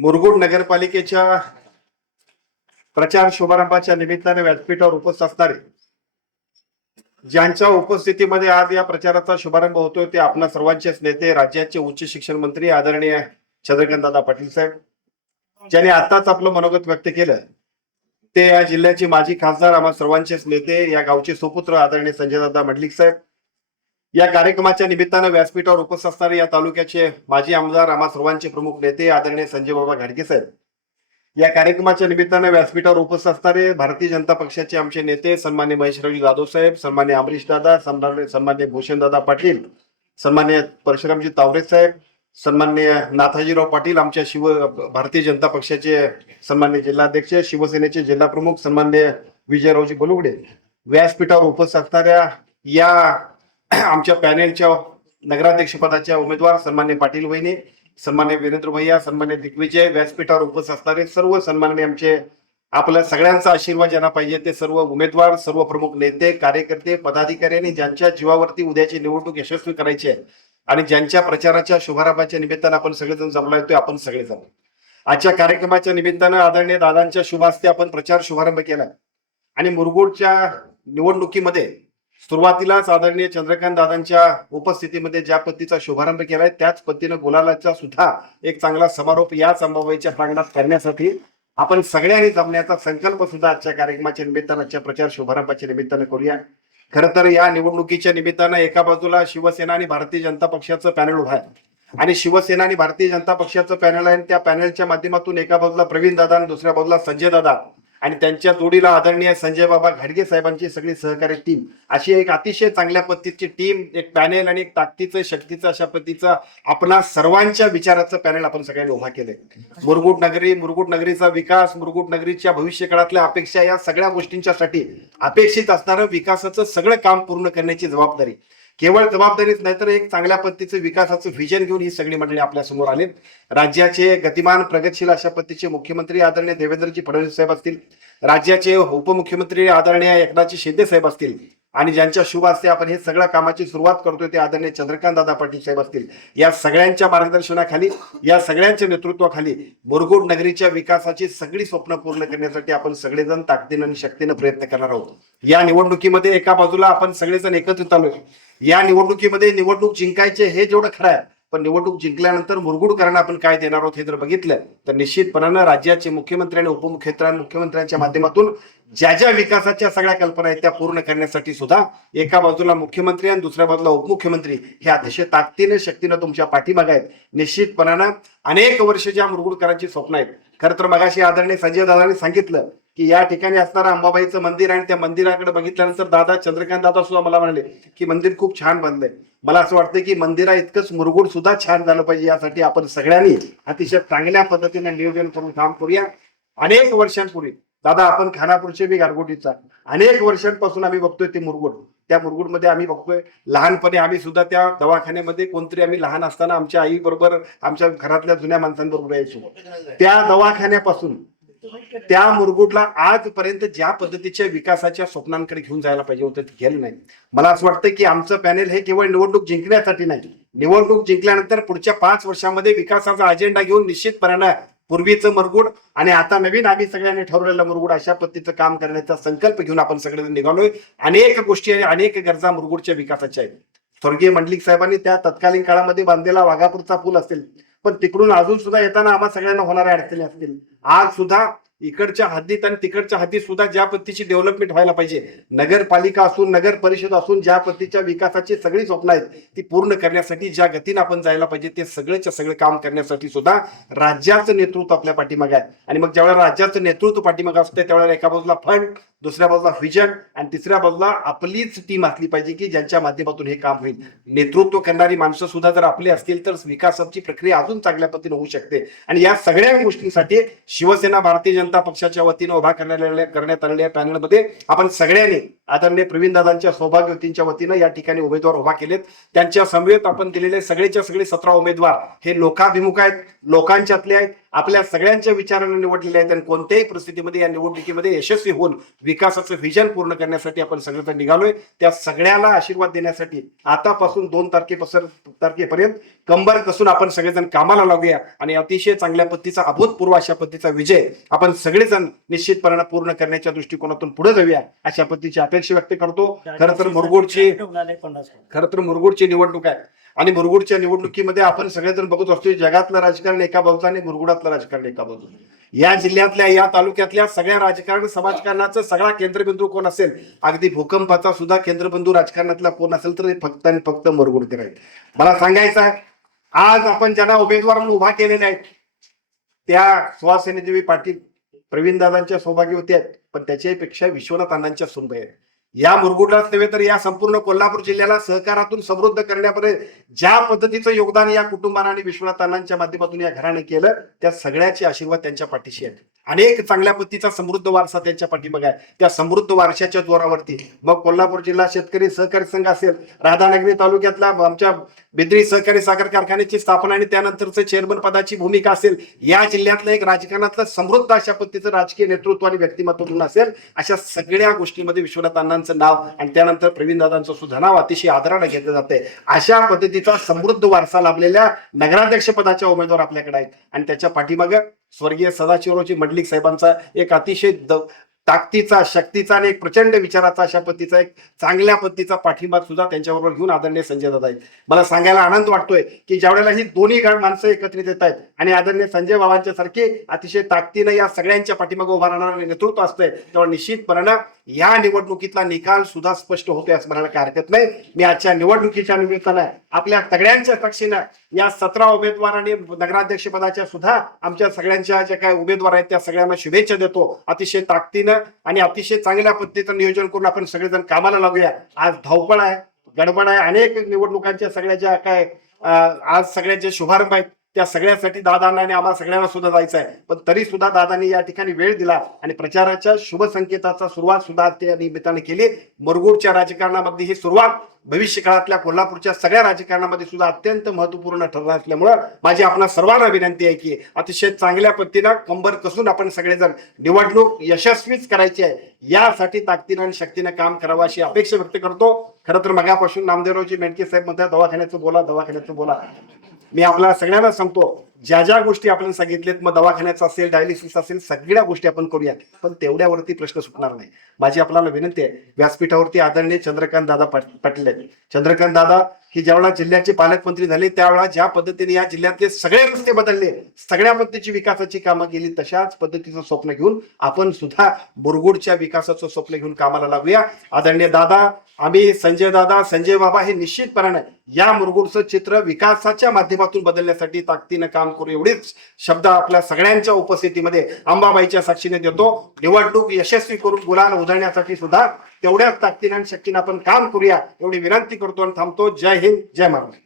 मुरगुड नगरपालिकेच्या प्रचार शुभारंभाच्या निमित्ताने व्यासपीठावर उपस्थित असणारे ज्यांच्या उपस्थितीमध्ये आज या प्रचाराचा शुभारंभ होतोय ते आपल्या सर्वांचेच नेते राज्याचे उच्च शिक्षण मंत्री आदरणीय चंद्रकांत दादा पाटील साहेब ज्यांनी आताच आपलं मनोगत व्यक्त केलं ते या जिल्ह्याचे माजी खासदार आम्हा सर्वांचेच नेते या गावचे सुपुत्र आदरणीय संजय दादा मंडलिक साहेब या कार्यक्रमाच्या निमित्तानं व्यासपीठावर उपस्थित असणारे या तालुक्याचे माजी आमदार आम्हा सर्वांचे प्रमुख नेते आदरणीय संजय बाबा घाडगे साहेब. या कार्यक्रमाच्या निमित्तानं व्यासपीठावर उपस्थित असणारे भारतीय जनता पक्षाचे आमचे नेते सन्मान्य महेशरावजी जाधव साहेब सन्मान्य अमरीश दादा सन्मान्य सन्मान्य भूषणदादा पाटील सन्मान्य परशुरामजी तावरे साहेब सन्मान्य नाथाजीराव पाटील आमच्या शिव भारतीय जनता पक्षाचे सन्मान्य जिल्हाध्यक्ष शिवसेनेचे जिल्हा प्रमुख सन्मान्य विजयरावजी बलुगडे व्यासपीठावर उपस्थित असणाऱ्या या आमच्या पॅनेलच्या नगराध्यक्षपदाच्या उमेदवार सन्मान्य पाटील वहिनी सन्मान्य वीरेंद्र भैया सन्मान्य दिग्विजय व्यासपीठावर उपस्थित असणारे सर्व सन्माननीय आमचे आपल्या सगळ्यांचा आशीर्वाद ज्यांना पाहिजे ते सर्व उमेदवार सर्व प्रमुख नेते कार्यकर्ते पदाधिकारी आणि ज्यांच्या जीवावरती उद्याची निवडणूक यशस्वी करायची आहे आणि ज्यांच्या प्रचाराच्या शुभारंभाच्या निमित्तानं आपण सगळेजण जमला येतोय आपण सगळेजण. आजच्या कार्यक्रमाच्या निमित्तानं आदरणीय दादांच्या शुभ आपण प्रचार शुभारंभ केला. आणि मुरगुडच्या निवडणुकीमध्ये सुरुवातीलाच आदरणीय चंद्रकांत दादांच्या उपस्थितीमध्ये ज्या पद्धतीचा शुभारंभ केलाय त्याच पद्धतीनं गुलालाचा सुद्धा एक चांगला समारोप या संभावयाच्या प्रांगणात करण्यासाठी आपण सगळ्यांनी जमण्याचा संकल्प सुद्धा आजच्या कार्यक्रमाच्या निमित्तानं आजच्या प्रचार शुभारंभाच्या निमित्तानं करूया. खर तर या निवडणुकीच्या निमित्तानं एका बाजूला शिवसेना आणि भारतीय जनता पक्षाचं पॅनल उभं आहे. आणि शिवसेना आणि भारतीय जनता पक्षाचं पॅनल आहे आणि त्या पॅनलच्या माध्यमातून एका बाजूला प्रवीण दादा आणि दुसऱ्या बाजूला संजय दादा आणि त्यांच्या जोडीला आदरणीय संजय बाबा घाडगे साहेबांची सगळी सहकारी टीम अशी एक अतिशय चांगल्या पद्धतीची टीम एक पॅनेल आणि एक ताकदीचं शक्तीचं अशा पद्धतीचं आपणा सर्वांच्या विचाराचं पॅनेल आपण सगळ्यांनी उभा केलंय. मुरगुट नगरी मुरगुट नगरीचा विकास मुरगुट नगरीच्या भविष्य काळातल्या अपेक्षा या सगळ्या गोष्टींच्यासाठी अपेक्षित असणारं विकासाचं सगळं काम पूर्ण करण्याची जबाबदारी. केवळ जबाबदारीच नाही तर एक चांगल्या पद्धतीचं विकासाचं व्हिजन घेऊन ही सगळी मंडळी आपल्यासमोर आली राज्याचे गतिमान प्रगतशील अशा पद्धतीचे मुख्यमंत्री आदरणीय देवेंद्रजी फडणवीस साहेब असतील राज्याचे उपमुख्यमंत्री आदरणीय एकनाथजी शिंदे साहेब असतील आणि ज्यांच्या शुभ असते आपण हे सगळ्या कामाची सुरुवात करतोय ते आदरणीय चंद्रकांत दादा पाटील साहेब असतील. या सगळ्यांच्या मार्गदर्शनाखाली या सगळ्यांच्या नेतृत्वाखाली मुरगुड नगरीच्या विकासाची सगळी स्वप्न पूर्ण करण्यासाठी आपण सगळेजण ताकदीनं आणि शक्तीनं प्रयत्न करणार आहोत. या निवडणुकीमध्ये एका बाजूला आपण सगळेजण एकत्रित आलोय. या निवडणुकीमध्ये निवडणूक जिंकायचे हे जेवढं खरं आहे पण निवडणूक जिंकल्यानंतर मुरगुडकरांना आपण काय देणार आहोत हे जर बघितलं तर निश्चितपणानं राज्याचे मुख्यमंत्री आणि उपमुख्यमंत्री मुख्यमंत्र्यांच्या माध्यमातून ज्या ज्या विकासाच्या सगळ्या कल्पना आहेत त्या पूर्ण करण्यासाठी सुद्धा एका बाजूला मुख्यमंत्री आणि दुसऱ्या बाजूला उपमुख्यमंत्री हे अतिशय ताकदीने शक्तीनं तुमच्या पाठीमाग आहेत. निश्चितपणानं अनेक वर्ष ज्या मुरगुडकरांची स्वप्न आहेत खरं तर मगाशी आदरणीय संजय दादांनी सांगितलं की या ठिकाणी असणारं अंबाबाईचं मंदिर आणि त्या मंदिराकडे बघितल्यानंतर दादा चंद्रकांत दादा सुद्धा मला म्हणाले की मंदिर खूप छान बनलंय. मला असं वाटतं की मंदिरा इतकंच मुरगुड सुद्धा छान झालं पाहिजे यासाठी आपण सगळ्यांनी अतिशय चांगल्या पद्धतीने नियोजन करून काम करूया. अनेक वर्षांपूर्वी दादा आपण खानापूरचे बी गारगोटीचा अनेक वर्षांपासून आम्ही बघतोय ते मुरगुड. त्या मुरगुडमध्ये आम्ही बघतोय लहानपणी आम्ही सुद्धा त्या दवाखान्यामध्ये कोणतरी आम्ही लहान असताना आमच्या आई बरोबर आमच्या घरातल्या जुन्या माणसांबरोबर यायचो. त्या दवाखान्यापासून त्या मुरगुडला आजपर्यंत ज्या पद्धतीच्या विकासाच्या स्वप्नांकडे घेऊन जायला पाहिजे होतं ते गेलं नाही. मला असं वाटतं की आमचं पॅनेल हे केवळ निवडणूक जिंकण्यासाठी नाही. निवडणूक जिंकल्यानंतर पुढच्या पाच वर्षामध्ये विकासाचा अजेंडा घेऊन निश्चितपणानं पूर्वीचं मुरगुड आणि आता नवीन आम्ही सगळ्यांनी ठरवलेलं मुरगुड अशा पद्धतीचं काम करण्याचा संकल्प घेऊन आपण सगळेजण निघालोय. अनेक गोष्टी अनेक गरजा मुरगुडच्या विकासाच्या आहेत. स्वर्गीय मंडलिक साहेबांनी त्या तत्कालीन काळामध्ये बांधलेला वाघापूरचा पूल असेल पण तिकडून अजून सुद्धा येताना आम्हा सगळ्यांना होणाऱ्या अडचणी असतील. आज सुद्धा इकडच्या हद्दीत आणि तिकडच्या हद्दीत सुद्धा ज्या पद्धतीची डेव्हलपमेंट व्हायला पाहिजे नगरपालिका असून नगर परिषद असून ज्या पद्धतीच्या विकासाची सगळी स्वप्न आहेत ती पूर्ण करण्यासाठी ज्या गतीनं आपण जायला पाहिजे ते सगळेच्या सगळे काम करण्यासाठी सुद्धा राज्याचं नेतृत्व आपल्या पाठीमागे आहे. आणि मग ज्यावेळेला राज्याचं नेतृत्व पाठीमागे असते त्यावेळेला एका बाजूला फंड दुसऱ्या बाजूला व्हिजन आणि तिसऱ्या बाजूला आपलीच टीम असली पाहिजे की ज्यांच्या माध्यमातून हे काम होईल. नेतृत्व करणारी माणसं सुद्धा जर आपली असतील तर विकासाची प्रक्रिया अजून चांगल्या पद्धतीने होऊ शकते. आणि या सगळ्या गोष्टींसाठी शिवसेना भारतीय जनता पक्षाच्या वतीनं उभा करण्यात आलेल्या करण्यात आलेल्या पॅनलमध्ये आपण सगळ्यांनी आदरणीय प्रवीण दादांच्या सौभाग्यवतींच्या वतीनं या ठिकाणी उमेदवार उभा केलेत. त्यांच्या समवेत आपण दिलेले सगळेच्या सगळे सतरा उमेदवार हे लोकाभिमुख आहेत लोकांच्यातले आहेत आपल्या सगळ्यांच्या विचाराने निवडलेले आहेत आणि कोणत्याही परिस्थितीमध्ये या निवडणुकीमध्ये यशस्वी होऊन विकासाचं व्हिजन पूर्ण करण्यासाठी आपण सगळेजण निघालोय. त्या सगळ्याला आशीर्वाद देण्यासाठी आतापासून दोन तारखेपासून तारखेपर्यंत कंबर कसून आपण सगळेजण कामाला लागूया आणि अतिशय चांगल्या पद्धतीचा अभूतपूर्व अशा पद्धतीचा विजय आपण सगळेजण निश्चितपणे पूर्ण करण्याच्या दृष्टिकोनातून पुढे जाऊया अशा पद्धतीची अपेक्षा व्यक्त करतो. खरं तर मुरगुडची खरं तर मुरगुडची निवडणूक आहे आणि मुरगुडच्या निवडणुकीमध्ये आपण सगळेजण बघत असतो जगातलं राजकारण एका बाजूचं आणि मुरगुडातलं राजकारण एका बाजूला या जिल्ह्यातल्या या तालुक्यातल्या सगळ्या राजकारण समाजकारणाचं सगळा केंद्रबिंदू कोण असेल? अगदी भूकंपाचा सुद्धा केंद्रबिंदू राजकारणातला कोण असेल तर फक्त आणि फक्त मुरगुडते राहील मला सांगायचं आहे आज आपण ज्यांना उमेदवार म्हणून उभा केलेले आहेत त्या सुहासिनीदेवी पाटील प्रवीण दादांच्या सौभाग्य होते आहेत पण त्याच्यापेक्षा विश्वनाथ अण्णांच्या सुनबाई आहेत. या मुरगुडला नव्हे तर या संपूर्ण कोल्हापूर जिल्ह्याला सहकारातून समृद्ध करण्यापर्यंत ज्या पद्धतीचं योगदान या कुटुंबाने आणि विश्वनाथ अण्णांच्या माध्यमातून या घराने केलं त्या सगळ्याचे आशीर्वाद त्यांच्या पाठीशी आहेत. अनेक चांगल्या पद्धतीचा समृद्ध वारसा त्यांच्या पाठीमागे आहे. त्या समृद्ध वारशाच्या जोरावरती. मग कोल्हापूर जिल्हा शेतकरी सहकारी संघ असेल राधानगरी तालुक्यातला आमच्या बिद्री सहकारी साखर कारखान्याची स्थापना आणि त्यानंतरचं चेअरमन पदाची भूमिका असेल या जिल्ह्यातलं एक राजकारणातलं समृद्ध अशा पद्धतीचं राजकीय नेतृत्व आणि व्यक्तिमत्व असेल अशा सगळ्या गोष्टींमध्ये विश्वनाथ अण्णांचं नाव आणि त्यानंतर प्रवीण दादांचं सुद्धा नाव अतिशय आदराने घेतलं जाते अशा पद्धतीचा समृद्ध वारसा लाभलेल्या नगराध्यक्ष पदाच्या उमेदवार आपल्याकडे आहेत. आणि त्याच्या पाठीमागं स्वर्गीय सदाशिवरावजी मंडलिक साहेबांचा एक अतिशय द- ताकदीचा शक्तीचा आणि एक प्रचंड विचाराचा अशा पद्धतीचा एक चांगल्या पद्धतीचा पाठिंबा सुद्धा त्यांच्याबरोबर घेऊन आदरणीय संजय दादा आहेत. मला सांगायला आनंद वाटतोय की ज्यावेळेला ही दोन्ही गण माणसं एकत्रित येत आहेत आणि आदरणीय संजय बाबांच्या सारखी अतिशय ताकदीनं या सगळ्यांच्या पाठीमागे उभा राहणारं नेतृत्व असतंय तेव्हा निश्चितपणे या निवडणुकीतला निकाल सुद्धा स्पष्ट होतोय असं म्हणायला काही हरकत नाही. मी आजच्या निवडणुकीच्या निमित्तानं आपल्या सगळ्यांच्या साक्षीनं या सतरा उमेदवार आणि नगराध्यक्ष पदाच्या सुद्धा आमच्या सगळ्यांच्या ज्या काय उमेदवार आहेत त्या सगळ्यांना शुभेच्छा देतो. अतिशय ताकदीनं आणि अतिशय चांगल्या पद्धतीचं नियोजन करून आपण सगळेजण कामाला लागूया. आज धावपळ आहे गडबड आहे. अनेक निवडणुकांच्या सगळ्या ज्या काय आज सगळ्यांचे शुभारंभ आहेत. त्या सगळ्यासाठी दादांना आणि आम्हाला सगळ्यांना सुद्धा जायचं आहे पण तरी सुद्धा दादांनी या ठिकाणी वेळ दिला आणि प्रचाराच्या शुभ संकेताचा सुरुवात सुद्धा त्या निमित्ताने केली. मुरगुडच्या राजकारणामध्ये ही सुरुवात भविष्य काळातल्या कोल्हापूरच्या सगळ्या राजकारणामध्ये सुद्धा अत्यंत महत्त्वपूर्ण ठरला असल्यामुळं माझी आपणा सर्वांना विनंती आहे की अतिशय चांगल्या पद्धतीनं कंबर कसून आपण सगळेजण निवडणूक यशस्वीच करायची आहे. यासाठी ताकदीनं आणि शक्तीनं काम करावं अशी अपेक्षा व्यक्त करतो. खरं तर मगापासून नामदेवरावजी मेंढके साहेब म्हणतात दवाखान्याचं बोला दवाखान्याचं बोला. मी आपल्याला सगळ्यांना सांगतो ज्या ज्या गोष्टी आपण सांगितल्यात मग दवाखान्याचं असेल डायलिसिस असेल सगळ्या गोष्टी आपण करूया पण तेवढ्यावरती प्रश्न सुटणार नाही. माझी आपल्याला विनंती आहे व्यासपीठावरती आदरणीय चंद्रकांत दादा पटले पाटील आहेत. चंद्रकांत दादा हे ज्यावेळेला जिल्ह्याचे पालकमंत्री झाले त्यावेळेला ज्या पद्धतीने या जिल्ह्यातले सगळे रस्ते बदलले सगळ्या पद्धतीची विकासाची कामं केली तशाच पद्धतीचं स्वप्न घेऊन आपण सुद्धा बुरगुडच्या विकासाचं स्वप्न घेऊन कामाला लागूया. आदरणीय दादा आम्ही संजय दादा संजय बाबा हे निश्चितपणाने या मुरगुडचं चित्र विकासाच्या माध्यमातून बदलण्यासाठी ताकदीनं काम करू एवढीच शब्द आपल्या सगळ्यांच्या उपस्थितीमध्ये अंबाबाईच्या साक्षीने देतो. निवडणूक यशस्वी करून गुलाल उधळण्यासाठी सुद्धा तेवढ्याच ताकदीने आणि शक्तीने आपण काम करूया एवढी विनंती करतो आणि थांबतो. जय हिंद जय महाराष्ट्र.